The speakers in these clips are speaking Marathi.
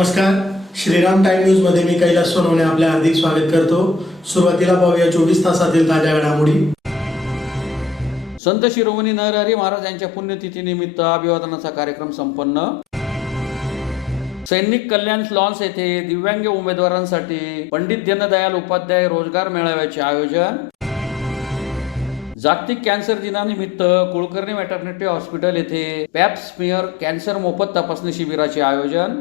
नमस्कार, श्रीराम टाइम न्यूज मध्ये मी कैलास सोनवणे आपले हार्दिक स्वागत करतो। सुरुवातीला पाहूया 24 तासातील ताज्या घडामोडी। संत शिरोमणी नरहरी महाराज यांच्या पुण्यतिथीनिमित्त अभिवादनाचा कार्यक्रम संपन्न। सैनिक कल्याण लॉन्स येथे दिव्यांग उमेदवारांसाठी पंडित दीनदयाल उपाध्याय रोजगार मेळाव्याचे आयोजन। जागतिक कॅन्सर दिनानिमित्त कुलकर्णी मॅटर्निटी हॉस्पिटल येथे पॅप स्मिअर कॅन्सर मोफत तपासणी शिबिराचे आयोजन।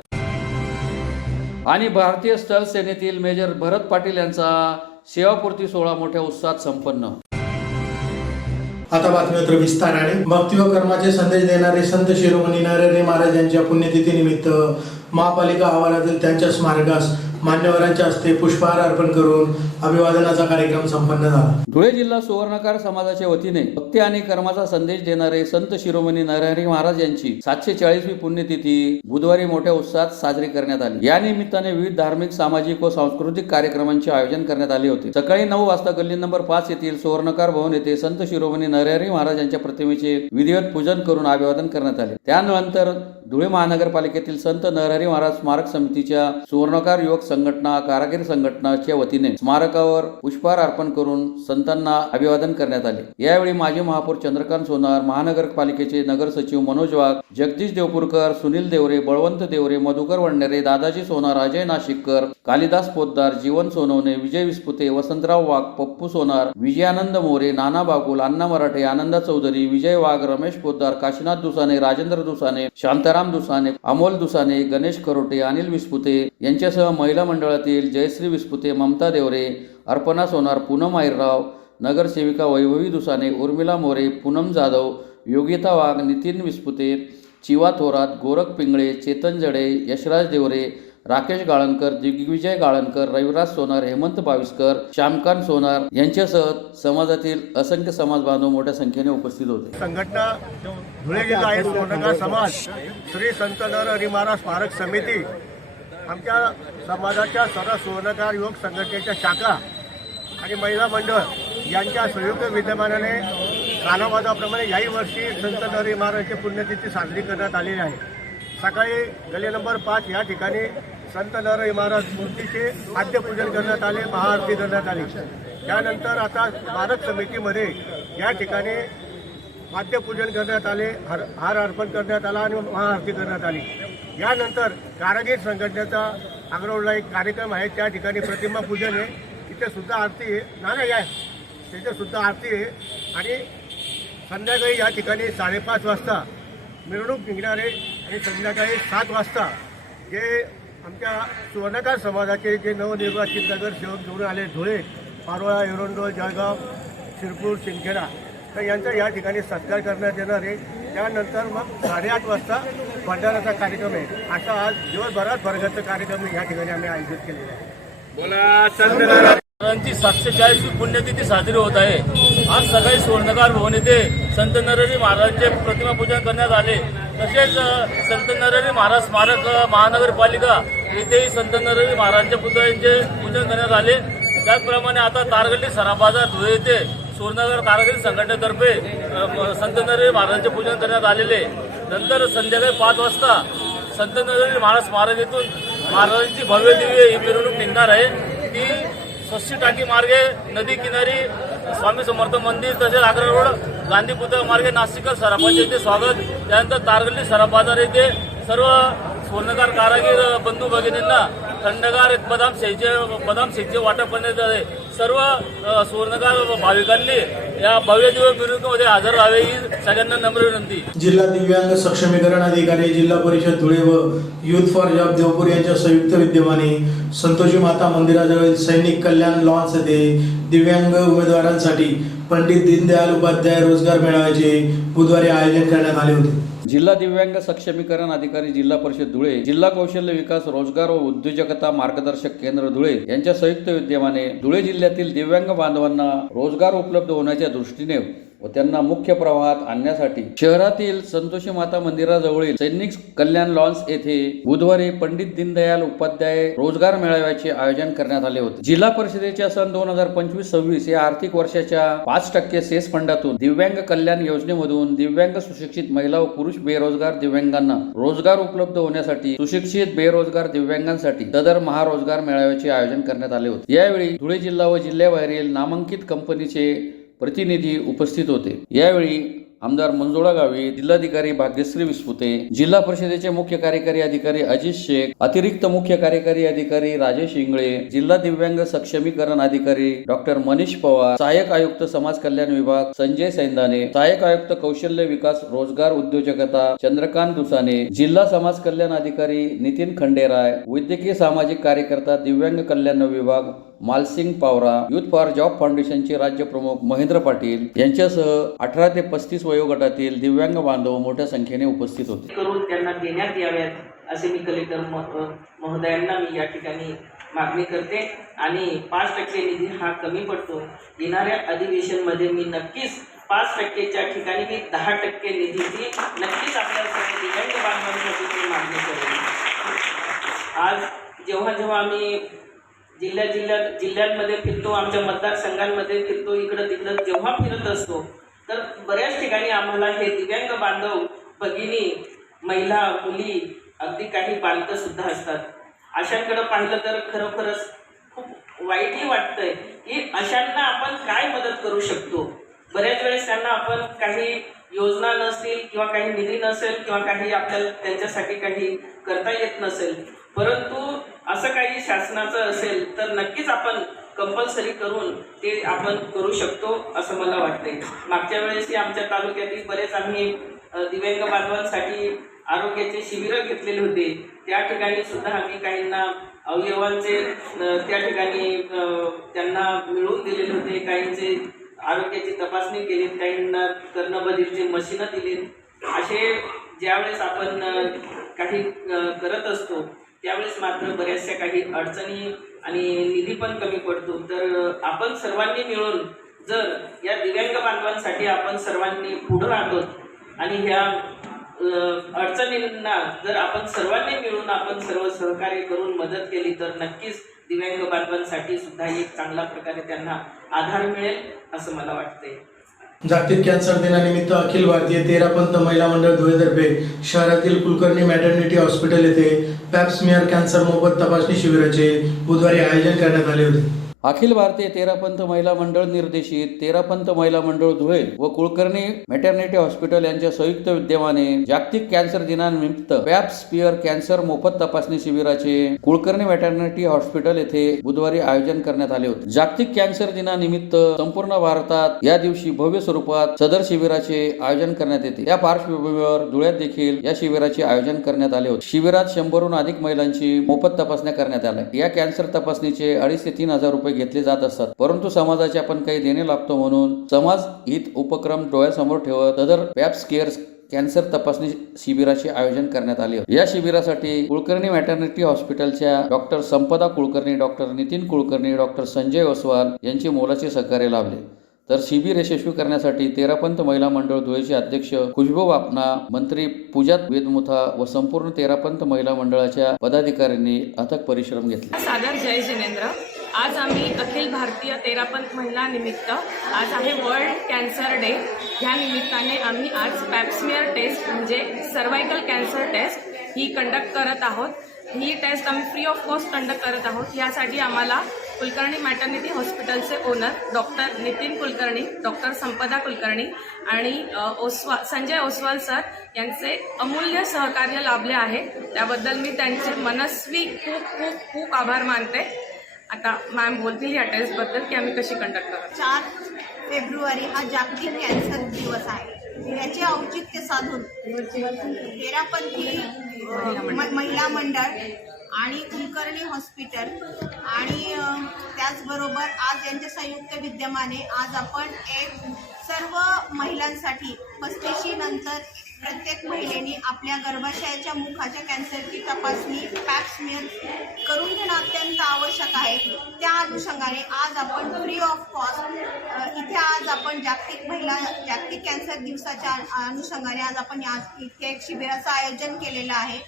आणि भारतीय स्थल सेनेतील मेजर भरत पाटील यांचा सेवापूर्ती सोहळा मोठ्या उत्साहात संपन्न। आता बातमीपत्र विस्ताराने। भक्ती व कर्माचे संदेश देणारे संत शिरोमणी नरहरी महाराज यांच्या पुण्यतिथीनिमित्त महापालिका आवारातील त्यांच्या स्मारकास मान्यवरांच्या हस्ते पुष्पहार अर्पण करून अभिवादनाचा कार्यक्रम संपन्न झाला। धुळे जिल्हा सुवर्णकार समाजाच्या वतीने भक्ती आणि कर्माचा संदेश देणारे संत शिरोमणी नरहरी महाराज यांची 740वी पुण्यतिथी बुधवारी मोठ्या उत्साहात साजरी करण्यात आली। या निमित्ताने विविध धार्मिक, सामाजिक व सांस्कृतिक कार्यक्रमांचे आयोजन करण्यात आले होते। सकाळी 9 वाजता गल्ली नंबर 5 येथील सुवर्णकार भवन येथे संत शिरोमणी नरहरी महाराज यांच्या प्रतिमेचे विधिवत पूजन करून अभिवादन करण्यात आले। त्यानंतर धुळे महानगरपालिकेतील संत नरहरी महाराज स्मारक समितीच्या सुवर्णकार युवक संघटना, कारागीर संघटनाच्या वतीने स्मारकावर पुष्पहार अर्पण करून संतांना अभिवादन करण्यात आले। यावेळी माजी महापौर चंद्रकांत सोनार, महानगरपालिकेचे नगर सचिव मनोज वाघ, जगदीश देवपूरकर, सुनील देवरे, बळवंत देवरे, मधुकर वंडेरे, दादाजी सोनार, अजय नाशिककर, कालिदास पोद्दार, जीवन सोनवणे, विजय विस्पुते, वसंतराव वाघ, पप्पू सोनार, विजयानंद मोरे, नाना बागुल, अण्णा मराठे, आनंदा चौधरी, विजय वाघ, रमेश पोद्दार, काशीनाथ दुसाने, राजेंद्र दुसाने, शांताराम दुसाने, अमोल दुसाने, गणेश खरोटे, अनिल विस्पुते यांच्यासह महिला मंडळातील जयश्री विस्पुते, ममता देवरे, अर्पणा सोनार, पूनम आहिरराव, नगरसेविका वैभवी दुसाने, उर्मिला मोरे, पूनम जाधव, योगिता वाघ, नितीन विस्पुते, चिवा थोरात, गोरख पिंगळे, चेतन जडे, यशराज देवरे, राकेश गाळणकर, दिग्विजय गाळणकर, रविराज सोनार, हेमंत बाविस्कर, श्यामकांत सोनार यांच्यासह समाजातील असंख्य समाज बांधव मोठ्या संख्येने उपस्थित होते। संघटना धुळे जिल्हा आहे सुवर्णकार समाज, श्री संत नरहरी महाराज स्मारक समिती, आमच्या समाजाच्या सर्व सुवर्णकार युवक संघटनेच्या शाखा आणि महिला मंडळ यांच्या संयुक्त विद्यमानाने कालावादाप्रमाणे याही वर्षी संत नरहरी महाराजांची पुण्यतिथी साजरी करण्यात आलेली आहे। सकाळी गल्ली नंबर 5 या ठिकाणी संत नरहरी महाराज मूर्तीचे आद्यपूजन करण्यात आले, महाआरती करण्यात आली। त्यानंतर आता स्मारक समितीमध्ये या ठिकाणी वाद्यपूजन करण्यात आले, हार अर्पण करण्यात आला आणि महाआरती करण्यात आली। यानंतर कारागीर संघटनेचा आग्रवला एक कार्यक्रम आहे, त्या ठिकाणी प्रतिमा पूजन आहे, तिथे सुद्धा आरती आहे, नाही आहे तिथे सुद्धा आरती आहे। आणि संध्याकाळी या ठिकाणी 5:30 वाजता मिरवणूक निघणार आहे आणि संध्याकाळी 7 वाजता जे आमच्या सुवर्णकार समाजाचे जे नवनिर्वाचित नगरसेवक निवडून आले धुळे, पारोळा, एरंडोल, जळगाव, शिरपूर, शिंदखेडा तर यांचा या ठिकाणी सत्कार करण्यात येणार आहे। त्यानंतर मग 8:30 वाजता भंडाराचा कार्यक्रम आहे। असा आज दिवसभरात वर्गाचा कार्यक्रम या ठिकाणी आम्ही आयोजित केलेला आहे। महाराजांची 740वी पुण्यतिथी साजरी होत आहे। आज सकाळी सुवर्णकार भवन येथे संत नरहरी महाराजांचे प्रतिमा पूजन करण्यात आले। तसेच संत नरहरी महाराज स्मारक महानगरपालिका येथेही संत नरहरी महाराजांच्या पुतळ्यांचे पूजन करण्यात आले। त्याचप्रमाणे आता तारगल्ली सराफ बाजार धुळे येथे सुवर्णकार कारागीर संघटनेतर्फे संत नरहरी महाराजांचे पूजन करण्यात आलेले। नंतर संध्याकाळी 5 वाजता संत नरहरी महाराज स्मारक येथून महाराजांची भव्य दिव्य ही मिरवणूक निघणार आहे। ती स्वस्ती टाकी मार्गे नदी किनारी स्वामी समर्थ मंदिर, तसेच आग्रा रोड, गांधी पुतळा मार्गे नाशिककर सराफांचे येथे स्वागत। त्यानंतर तारगल्ली सराफ बाजार येथे सर्व स्वर्णकार कारागीर बंधू भगिनींना थंडगार बदाम शेकचे वाटप करण्यात आले। सर्व सुवर्णकार भाविकांनी या भव्य दिव्य मिरवणुकीमध्ये हजर राहावे ही सगळ्यांना नम्र विनंती। जिल्हा दिव्यांग सक्षमीकरण अधिकारी, जिल्हा परिषद धुळे व युथ फॉर जॉब देवपूर यांच्या संयुक्त विद्यमाने संतोषी माता मंदिराजवळ सैनिक कल्याण लॉन्स येथे दिव्यांग उमेदवारांसाठी पंडित दीनदयाल उपाध्याय रोजगार मेळाव्याचे बुधवारी आयोजन करण्यात आले होते। जिल्हा दिव्यांग सक्षमीकरण अधिकारी, जिल्हा परिषद धुळे, जिल्हा कौशल्य विकास, रोजगार व उद्योजकता मार्गदर्शक केंद्र धुळे यांच्या संयुक्त विद्यमाने धुळे जिल्ह्यातील दिव्यांग बांधवांना रोजगार उपलब्ध होण्याच्या दृष्टीने व त्यांना मुख्य प्रवाहात आणण्यासाठी शहरातील संतोषी माता मंदिराजवळील सैनिक कल्याण लॉन्स येथे बुधवारी पंडित दीनदयाल उपाध्याय रोजगार मेळाव्याचे आयोजन करण्यात आले होते। जिल्हा परिषदेच्या सन 2025-26 या आर्थिक वर्षाच्या 5% सेस फंडातून दिव्यांग कल्याण योजनेमधून दिव्यांग सुशिक्षित महिला व पुरुष बेरोजगार दिव्यांगांना रोजगार उपलब्ध होण्यासाठी सुशिक्षित बेरोजगार दिव्यांगांसाठी सदर महारोजगार मेळाव्याचे आयोजन करण्यात आले होते। यावेळी धुळे जिल्हा व जिल्ह्याबाहेरील नामांकित कंपनीचे प्रतिनिधी उपस्थित होते। यावेळी आमदार मंजुळा गावी, जिल्हाधिकारी भाग्यश्री विस्पुते, जिल्हा परिषदेचे मुख्य कार्यकारी अधिकारी अजित शेख, अतिरिक्त मुख्य कार्यकारी अधिकारी राजेश इंगळे, जिल्हा दिव्यांग सक्षमीकरण अधिकारी डॉक्टर मनीष पवार, सहाय्यक आयुक्त समाज कल्याण विभाग संजय सैंदाने, सहाय्यक आयुक्त कौशल्य विकास रोजगार उद्योजकता चंद्रकांत दुसाने, जिल्हा समाज कल्याण अधिकारी नितीन खंडेराय, वैद्यकीय सामाजिक कार्यकर्ता दिव्यांग कल्याण विभाग मालसिंग पावरा, युथ फॉर जॉब फाउंडेशनचे राज्य प्रमुख महेंद्र पाटील यांच्यासह 18 ते 35 वयोगटातील दिव्यांग बांधव मोठ्या संख्येने उपस्थित होते। करून त्यांना देण्यात याव्यात असे मी कलेक्टर महोदयांना मी या ठिकाणी मागणी करते आणि 5% निधी हा कमी पडतो। येणाऱ्या अधिवेशनमध्ये मी नक्कीच 5%च्या ठिकाणी मी 10% निधीची नक्कीच आपल्या सर्व दिव्यांग बांधवांसाठी मागणी करेन। आज जेव्हा आम्ही जिल्ह्यांमध्ये फिरतो, आमच्या मतदारसंघांमध्ये फिरतो, इकडं तिकडं जेव्हा फिरत असतो तर बऱ्याच ठिकाणी आम्हाला हे दिव्यांग बांधव भगिनी, महिला, मुली, अगदी काही बालकं सुद्धा असतात। अशांकडे पाहिलं तर खरोखरच खूप वाईटही वाटतंय की अशांना आपण काय मदत करू शकतो। बऱ्याच वेळेस त्यांना आपण काही योजना नसतील किंवा काही निधी नसेल किंवा काही आपल्याला त्यांच्यासाठी काही करता येत नसेल, परंतु असं काही शासनाचं असेल तर नक्कीच आपण कंपल्सरी करून ते आपण करू शकतो असं मला वाटतंय। मागच्या वेळेसही आमच्या तालुक्यातील बरेच आम्ही दिव्यांग बांधवांसाठी आरोग्याचे शिबिरं घेतलेले होते। त्या ठिकाणी सुद्धा आम्ही काहींना अवयवांचे त्या ठिकाणी त्यांना मिळवून दिलेले होते, काहींचे आरोग्याची तपासणी केली, काहींना कर्णबधीरचे मशीनं दिलीत। असे ज्यावेळेस आपण काही करत असतो त्यावेळेस मात्र बऱ्याचशा काही अडचणी आणि निधी पण कमी पडतो। तर आपण सर्वांनी मिळून जर या दिव्यांग बांधवांसाठी आपण सर्वांनी पुढं आलो आणि ह्या अडचणींना जर आपण सर्वांनी मिळून आपण सर्व सहकार्य करून मदत केली तर नक्कीच दिव्यांग बांधवांसाठी सुद्धा एक चांगल्या प्रकारे त्यांना आधार मिळेल असं मला वाटतंय। जागतिक कॅन्सर दिनानिमित्त अखिल भारतीय तेरापंथ महिला मंडळ धुळेतर्फे शहरातील कुलकर्णी मॅटर्निटी हॉस्पिटल येथे पॅप स्मिअर कॅन्सर मोफत तपासणी शिबिराचे बुधवारी आयोजन करण्यात आले होते। अखिल भारतीय तेरापंथ महिला मंडळ निर्देशित तेरापंथ महिला मंडळ धुळे व कुलकर्णी मॅटर्निटी हॉस्पिटल यांच्या संयुक्त विद्यमाने जागतिक कॅन्सर दिनानिमित्त पॅप स्मिअर कॅन्सर मोफत तपासणी शिबिराचे कुलकर्णी मॅटर्निटी हॉस्पिटल येथे बुधवारी आयोजन करण्यात आले होते। जागतिक कॅन्सर दिनानिमित्त संपूर्ण भारतात या दिवशी भव्य स्वरूपात सदर शिबिराचे आयोजन करण्यात येते। या पार्श्वभूमीवर धुळ्यात देखील या शिबिराचे आयोजन करण्यात आले होते। शिबिरात 100हून अधिक महिलांची मोफत तपासण्या करण्यात आल्या। या कॅन्सर तपासणीचे 2,500 ते 3,000 रुपये घेतले जात असतात, परंतु समाजाचे आपण काही देणे लागतो म्हणून समाज हित उपक्रम डोळ्यासमोर ठेवत सदर पॅप स्मिअर कॅन्सर तपासणी शिबिराचे आयोजन करण्यात आले होते। या शिबिरासाठी कुलकर्णी मॅटर्निटी हॉस्पिटलच्या doctor Sampada Kulkarni, doctor Nitin Kulkarni, doctor Sanjay Oswal यांचे मोलाचे सहकार्य लाभले। तर शिबिर यशस्वी करण्यासाठी तेरापंथ महिला मंडळ धुळेचे अध्यक्ष खुशबू बापना, मंत्री पूजात वेदमुथा व संपूर्ण तेरापंथ महिला मंडळाच्या पदाधिकाऱ्यांनी अथक परिश्रम घेतले। सादर जय जिनेंद्र। आज आम्ही अखिल भारतीय तेरापंथ महिला निमित्त आज आहे वर्ल्ड कॅन्सर डे। ह्या निमित्ताने आम्ही आज पॅप स्मिअर टेस्ट म्हणजे सर्वायकल कॅन्सर टेस्ट ही कंडक्ट करत आहोत। ही टेस्ट आम्ही फ्री ऑफ कॉस्ट कंडक्ट करत आहोत। यासाठी आम्हाला कुलकर्णी मॅटर्निटी हॉस्पिटलचे owner doctor Nitin Kulkarni, doctor Sampada Kulkarni आणि संजय ओसवाल सर यांचे अमूल्य सहकार्य लाभले आहे। त्याबद्दल मी त्यांचे मनस्वी खूप खूप खूप आभार मानते। आता मॅम बोलतील या टेस्टबद्दल की आम्ही कशी कंडक्ट करतो। 4 फेब्रुवारी हा जागतिक कॅन्सर दिवस आहे। याचे औचित्य साधून तेरापंथी महिला मंडळ आणि कुलकर्णी हॉस्पिटल आणि त्याचबरोबर आज यांच्या संयुक्त विद्यमाने आज आपण एक सर्व महिलांसाठी 35 नंतर प्रत्येक महिलेने आपल्या गर्भाशयाच्या मुखाच्या कॅन्सरची तपासणी पॅप स्मिअर करून घेणं अत्यंत आवश्यक आहे. त्या अनुषंगाने आज आपण फ्री ऑफ कॉस्ट इथे आज आपण जागतिक कॅन्सर दिवसाच्या अनुषंगाने आज आपण इथे एक शिबिराचं आयोजन केलेलं आहे.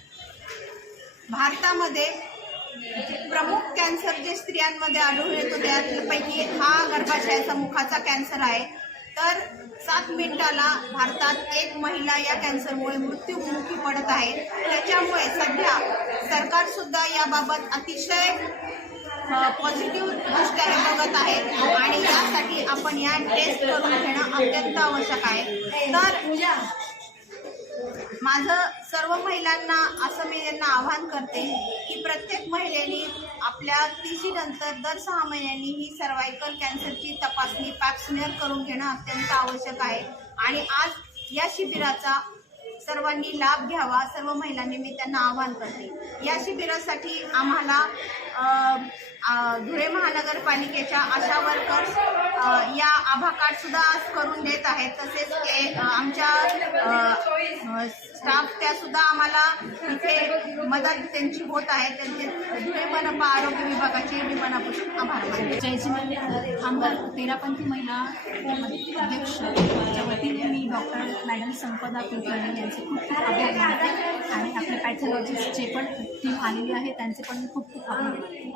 भारतामध्ये प्रमुख कॅन्सर जे स्त्रियांमध्ये आढळून येतो त्यापैकी हा गर्भाशयाचा मुखाचा कॅन्सर आहे. तर 7 मिनिटाला भारतात एक महिला या कॅन्सरमुळे मृत्युमुखी पडत आहे. त्याच्यामुळे सध्या सरकार सुद्धा याबाबत अतिशय पॉझिटिव्ह दृष्ट्या हे बघत आहे आणि यासाठी आपण या टेस्ट करून घेणं अत्यंत आवश्यक आहे. तर माझं सर्व महिलांना असं मी त्यांना आवाहन करते की प्रत्येक महिलेने आपल्या तिशीनंतर दर 6 महिन्यांनी ही सर्वायकल कॅन्सरची तपासणी पॅप स्मिअर करून घेणं अत्यंत आवश्यक आहे. आणि आज या शिबिराचा सर्वांनी लाभ घ्यावा, सर्व महिलांनी मी त्यांना आवाहन करते. या शिबिरासाठी आम्हाला धुळे महानगरपालिकेच्या आशा वर्कर्स या आभा कार्ड सुद्धा आज करून देत आहेत. तसेच आमच्या स्टाफ त्या सुद्धा आम्हाला इथे मदत त्यांची होत आहे. त्यांचे धुळे मनपा आरोग्य विभागाचे मी मनापासून आभार मानते. जयजी आमदार तेरापंथी महिला अध्यक्षच्या वतीने मी डॉक्टर मॅडम संपदा कुलकर्णी यांचे खूप खूप आभार मानते आणि आपले पॅथॉलॉजिस्ट जे पण टीम आलेली आहे त्यांचे पण खूप खूप आभार मानते.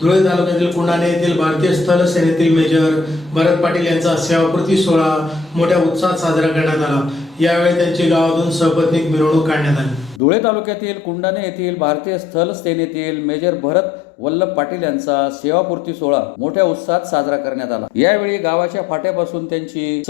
धुळे तालुक्यातील कुंडाणे येथील भारतीय स्थल सेनेतील मेजर भरत पाटील यांचा सेवापूर्ती सोहळा मोठ्या उत्साहात साजरा करण्यात आला. यावेळी त्यांची गावातून सपत्नीक मिरवणूक काढण्यात आली. धुळे तालुक्यातील कुंडाणे येथील भारतीय स्थल सेनेतील मेजर भरत वल्लभ पाटील यांचा सेवापूर्ती सोहळा मोठ्या उत्साहात साजरा करण्यात आला. यावेळी गावाच्या फाट्यापासून त्यांची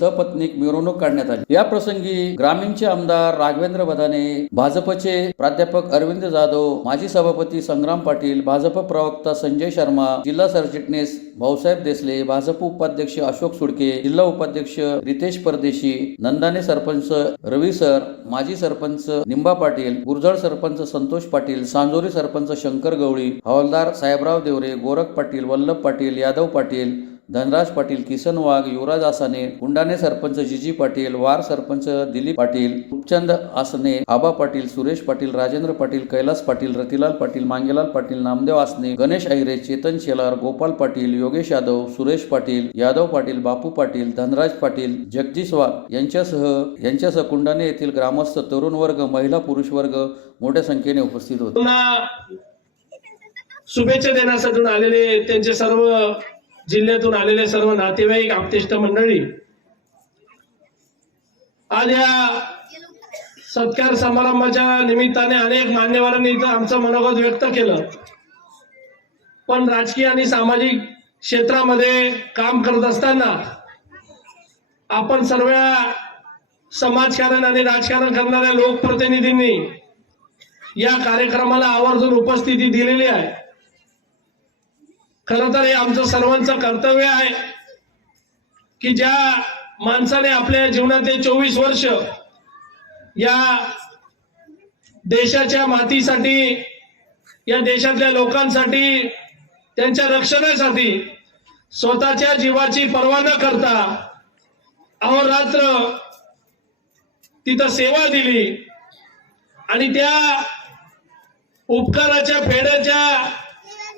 सपत्नीक मिरवणूक काढण्यात आली. या प्रसंगी ग्रामीणचे आमदार राघवेंद्र बदाने, भाजपचे प्राध्यापक अरविंद जाधव, माजी सभापती संग्राम पाटील, भाजप प्रवक्ता संजय शर्मा, जिल्हा सरचिटणीस भाऊसाहेब देसले, भाजप उपाध्यक्ष अशोक सुडके, जिल्हा उपाध्यक्ष रितेश परदेशी, नंदाने सरपंच रवी सर, माजी सरपंच निंबा पाटील, गुर्जळ सरपंच संतोष पाटील, सांजोरी सरपंच शंकर गवळी, हवालदार साहेबराव देवरे, गोरख पाटील, वल्लभ पाटील, यादव पाटील, धनराज पाटील, किसन वाघ, युवराज आसाने, कुंडाणे सरपंच जिजी पाटील, वार सरपंच दिलीप पाटील, उपचंद आसने, आबा पाटील, सुरेश पाटील, राजेंद्र पाटील, कैलास पाटील, रतिलाल पाटील, मांगेलाल पाटील, नामदेव आसने, गणेश अहिरे, चेतन शेलार, गोपाल पाटील, योगेश यादव, सुरेश पाटील, यादव पाटील, बापू पाटील, धनराज पाटील, जगदीश वाघ यांच्यासह कुंडाणे येथील ग्रामस्थ, तरुण वर्ग, महिला पुरुष वर्ग मोठ्या संख्येने उपस्थित होते. शुभेच्छा देण्यासाठी आलेले त्यांचे सर्व जिल्ह्यातून आलेले सर्व नातेवाईक, आप्तेष्ट मंडळी, आज या सत्कार समारंभाच्या निमित्ताने अनेक मान्यवरांनी इथं आमचं मनोगत व्यक्त केलं. पण राजकीय आणि सामाजिक क्षेत्रामध्ये काम करत असताना आपण सर्व समाजकारण आणि राजकारण करणाऱ्या लोकप्रतिनिधींनी या कार्यक्रमाला आवर्जून उपस्थिती दिलेली आहे. खरं तर हे आमचं सर्वांचं कर्तव्य आहे की ज्या माणसाने आपल्या जीवनातले 24 वर्ष या देशाच्या मातीसाठी, या देशातल्या लोकांसाठी, त्यांच्या रक्षणासाठी स्वतःच्या जीवाची पर्वा न करता अहोरात्र तिथं सेवा दिली आणि त्या उपकाराच्या फेड्याच्या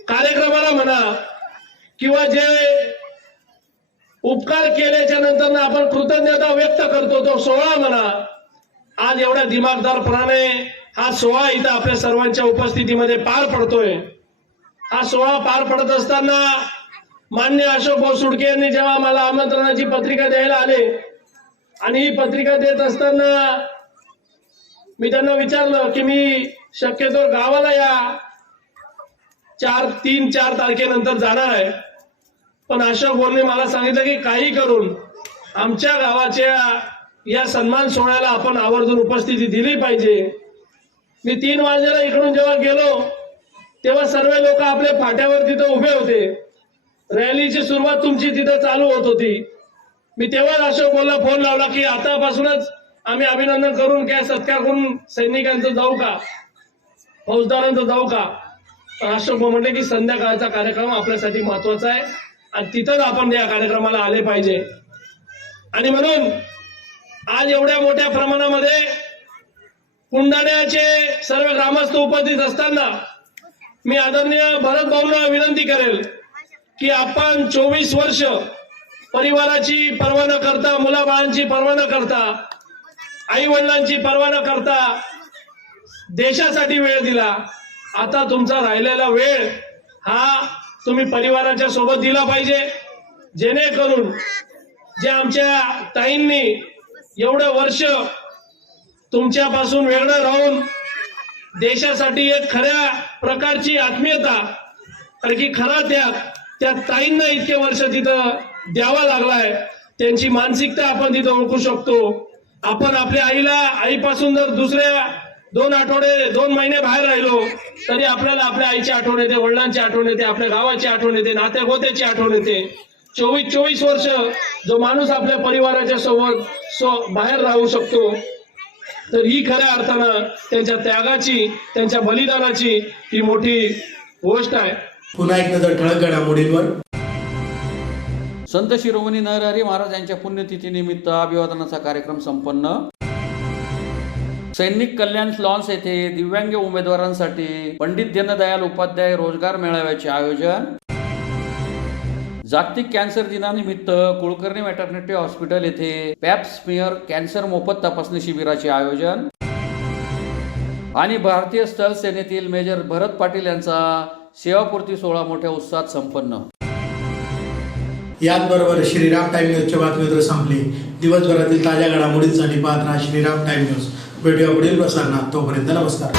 कार्यक्रमाला म्हणा किंवा जे उपकार केल्याच्या नंतर आपण कृतज्ञता व्यक्त करतो तो सोहळा म्हणा, आज एवढ्या दिमागदारपणाने हा सोहळा इथं आपल्या सर्वांच्या उपस्थितीमध्ये पार पडतोय. हा सोहळा पार पडत असताना मान्य अशोक भाऊ सुडके यांनी जेव्हा मला आमंत्रणाची पत्रिका द्यायला आले आणि ही पत्रिका देत असताना मी त्यांना विचारलं की मी शक्यतो गावाला या 3-4 तारखेनंतर जाणार आहे, पण अशोक भाऊंनी मला सांगितलं की काही करून आमच्या गावाच्या या सन्मान सोहळ्याला आपण आवर्जून उपस्थिती दिली पाहिजे. मी 3 वाजेला इकडून जेव्हा गेलो तेव्हा सर्व लोक आपल्या फाट्यावर तिथं उभे होते. रॅलीची सुरुवात तुमची तिथं चालू होत होती. मी तेव्हा अशोक भाऊला फोन लावला की आतापासूनच आम्ही अभिनंदन करून काय सत्कार करून सैनिकांचं जाऊ का, फौजदारांचं जाऊ का. अशोक भाऊ म्हणले की संध्याकाळचा कार्यक्रम आपल्यासाठी महत्वाचा आहे आणि तिथंच आपण या कार्यक्रमाला आले पाहिजे. आणि म्हणून आज एवढ्या मोठ्या प्रमाणामध्ये पुंडाण्याचे सर्व ग्रामस्थ उपस्थित असताना मी आदरणीय भरत भाऊंना विनंती करेल की आपण 24 वर्ष परिवाराची पर्वा न करता, मुलाबाळांची पर्वा न करता, आई वडिलांची पर्वा न करता देशासाठी वेळ दिला. आता तुमचा राहिलेला वेळ हा तुम्ही परिवाराच्या सोबत दिला पाहिजे, जेणेकरून जे आमच्या ताईंनी एवढं वर्ष तुमच्यापासून वेगळं राहून देशासाठी एक खऱ्या प्रकारची आत्मीयता, कारण की खरा त्या ताईंना इतके वर्ष तिथं द्यावा लागलाय, त्यांची मानसिकता आपण तिथं ओळखू शकतो. आपण आपल्या आईपासून जर दुसऱ्या 2 महिने बाहेर राहिलो तरी आपल्याला आपल्या आईची आठवण येते, वडिलांची आठवण येते, आपल्या गावाची आठवण येते, नातेगोत्याची आठवण येते. 24 वर्ष जो माणूस आपल्या परिवाराच्या सोबत बाहेर राहू शकतो, तर ही खऱ्या अर्थानं त्यांच्या त्यागाची, त्यांच्या बलिदानाची ही मोठी गोष्ट आहे. पुन्हा एक नजर ठळक घडामोडींवर. संत शिरोमणी नरहरी महाराज यांच्या पुण्यतिथीनिमित्त अभिवादनाचा कार्यक्रम संपन्न. सैनिक कल्याण लॉन्स येथे दिव्यांग उमेदवारांसाठी पंडित दीनदयाल उपाध्याय रोजगार मेळाव्याचे आयोजन. जागतिक कॅन्सर दिनानिमित्त कुलकर्णी मॅटर्निटी हॉस्पिटल येथे पॅप स्मिअर कॅन्सर मोफत तपासणी शिबिराचे आयोजन. आणि भारतीय स्थल सेनेतील मेजर भरत पाटील यांचा सेवापूर्ती सोहळा मोठ्या उत्साहात संपन्न. याचबरोबर श्रीराम टाइम न्यूजच्या बातमीपत्र संपली. दिवसभरातील ताज्या घडामोडींसाठी पाहत राहा श्रीराम टाइम न्यूज. भेटूया पुढील प्रसारणात. तोपर्यंत नमस्कार.